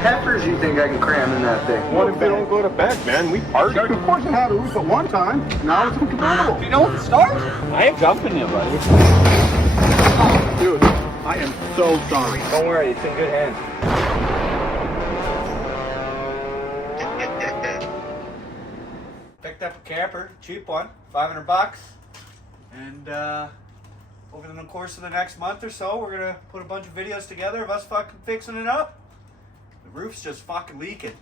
heifers you think I can cram in that thing? What if they don't go to bed, man? We party. Of course it had a roof at one time. Now it's convertible. You know what starts? I ain't jumping you, buddy. Dude, I am so sorry. Don't worry, it's in good hands. Picked up a camper, cheap one, $500. And over the course of the next month or so, we're gonna put a bunch of videos together of us fucking fixing it up. The roof's just fucking leaking.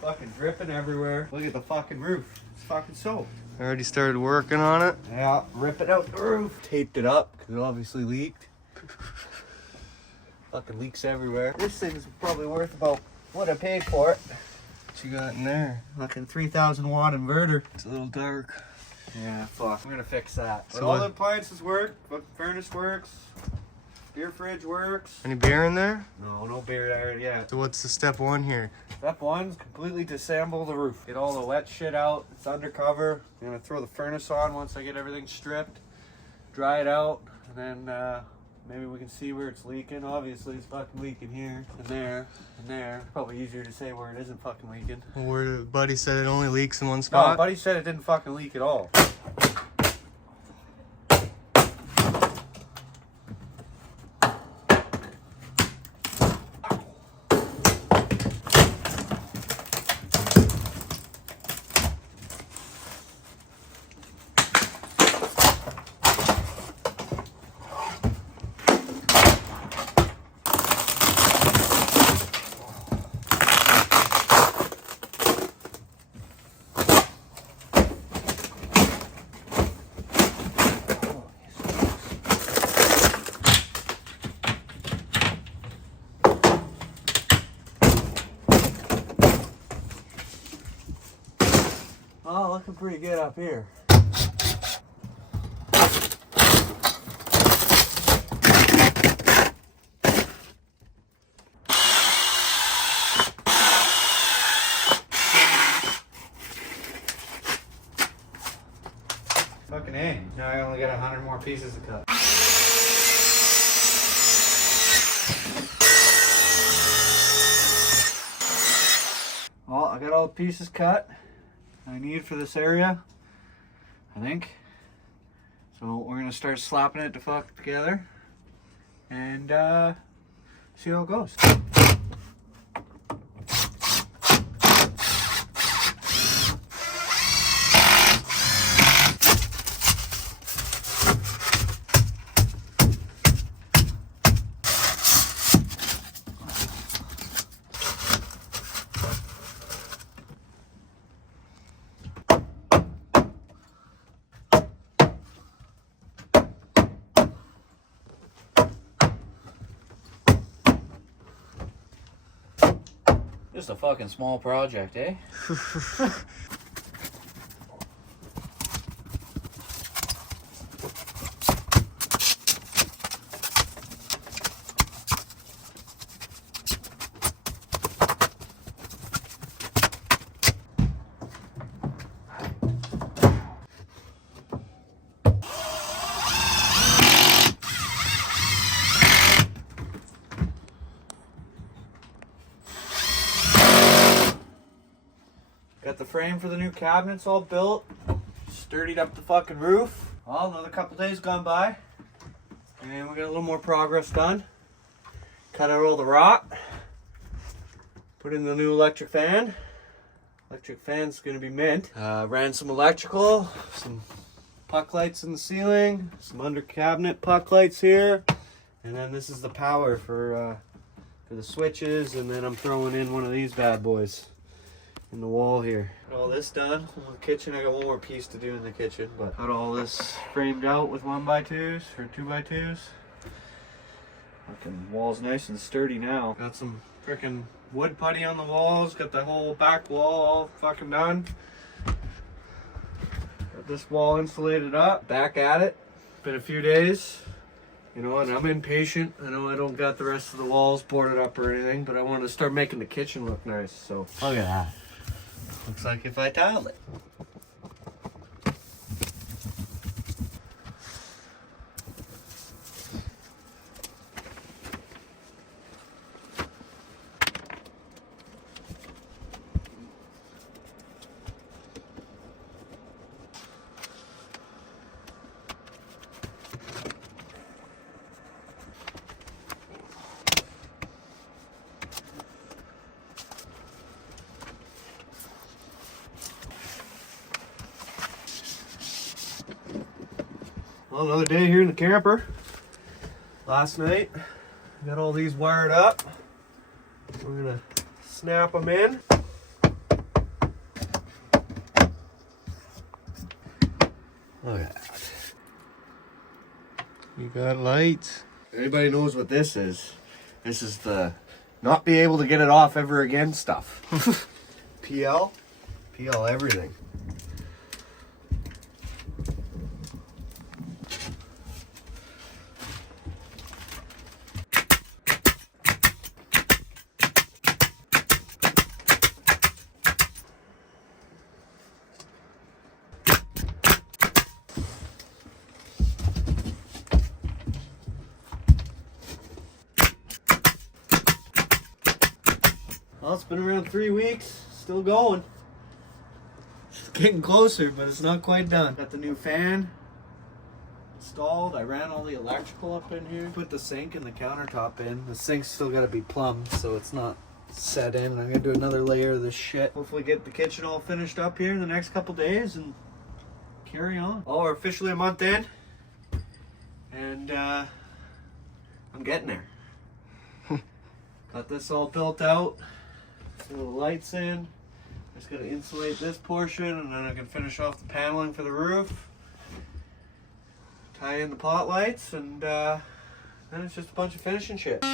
Fucking dripping everywhere. Look at the fucking roof. It's fucking soaked. I already started working on it. Yeah, rip it out the roof. Taped it up because it obviously leaked. Fucking leaks everywhere. This thing's probably worth about what I paid for it. What you got in there? Fucking 3,000 watt inverter. It's a little dark. Yeah, fuck. We're gonna fix that. So But all what- the appliances work. Fucking furnace works. Beer fridge works. Any beer in there? No beer there yet. So what's the step one here? Step one's completely disassemble the roof. Get all the wet shit out. It's undercover. I'm gonna throw the furnace on once I get everything stripped. Dry it out, and then maybe we can see where it's leaking. Obviously, it's fucking leaking here and there and there. Probably easier to say where it isn't fucking leaking. Where Buddy said it only leaks in one No, spot. Buddy said it didn't fucking leak at all. Oh, looking pretty good up here. Fucking A. Now I only got 100 more pieces to cut. Well, I got all the pieces cut I need for this area, I think. So we're gonna start slapping it to fuck together and see how it goes. Just a fucking small project, eh? Got the frame for the new cabinets all built. Sturdied up the fucking roof. Well, another couple days gone by. And we got a little more progress done. Cut out all the rot. Put in the new electric fan. Electric fan's gonna be mint. Ran some electrical, some puck lights in the ceiling, some under cabinet puck lights here. And then this is the power for the switches. And then I'm throwing in one of these bad boys in the wall here. Got all this done in the kitchen. I got one more piece to do in the kitchen, but got all this framed out with 1x2s or 2x2s. Fucking wall's nice and sturdy now. Got some freaking wood putty on the walls. Got the whole back wall all fucking done. Got this wall insulated up. Back at it. Been a few days. You know, and I'm impatient. I know I don't got the rest of the walls boarded up or anything, but I wanted to start making the kitchen look nice. So look at that. Looks like if I tile it. Well, another day here in the camper. Last night, got all these wired up. We're gonna snap them in. Look at that. You got lights. Everybody knows what this is. This is the not be able to get it off ever again stuff. PL everything. Well, it's been around 3 weeks, still going. It's getting closer, but it's not quite done. Got the new fan installed. I ran all the electrical up in here. Put the sink and the countertop in. The sink's still got to be plumbed, so it's not set in. I'm gonna do another layer of this shit. Hopefully get the kitchen all finished up here in the next couple days and carry on. Oh, we're officially a month in, and I'm getting there. Got this all built out. Put the lights in. Just gonna insulate this portion, and then I can finish off the paneling for the roof. Tie in the pot lights, and then it's just a bunch of finishing shit. What's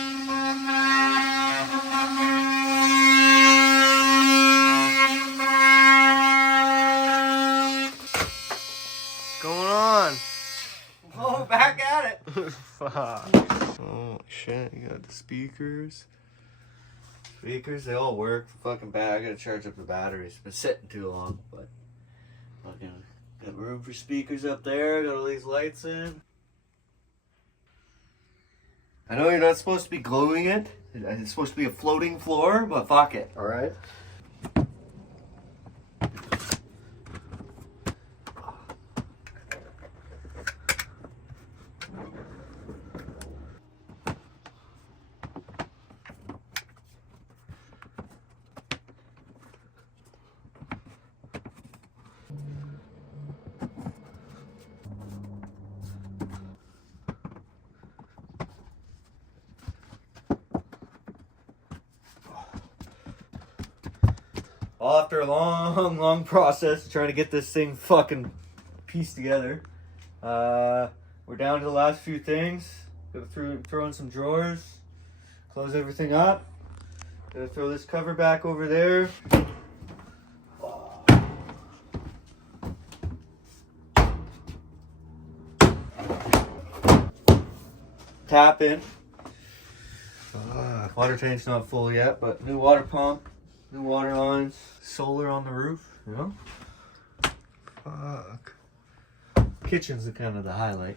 going on? Oh, back at it. Fuck. Oh shit, you got the speakers. Speakers, they all work. The fucking bag. I gotta charge up the batteries. Been sitting too long, but fucking got room for speakers up there. Got all these lights in. I know you're not supposed to be gluing it. It's supposed to be a floating floor, but fuck it. All right. All after a long process trying to get this thing fucking pieced together. We're down to the last few things. Gotta throw in some drawers, close everything up. Gotta throw this cover back over there. Tap in. Water tank's not full yet, but new water pump. New water lines, solar on the roof, you know? Fuck. Kitchen's the kind of the highlight.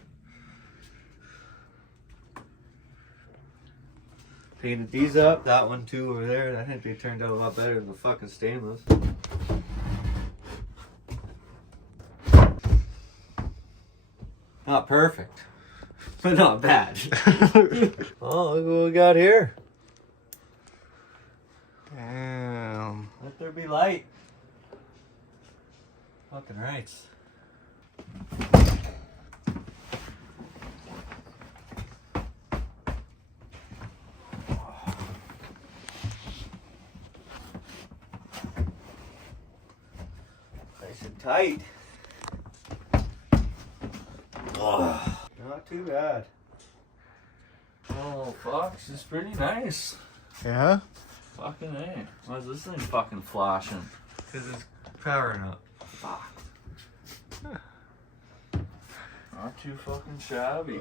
Painted these up, that one too over there. I think they turned out a lot better than the fucking stainless. Not perfect, but not bad. Oh, look what we got here. Damn. Let there be light. Fucking rights. Nice and tight. Oh, not too bad. Oh, fuck, this is pretty nice. Yeah? Fucking A. Why is this thing fucking flashing? Because it's powering up. Fuck. Not too fucking shabby.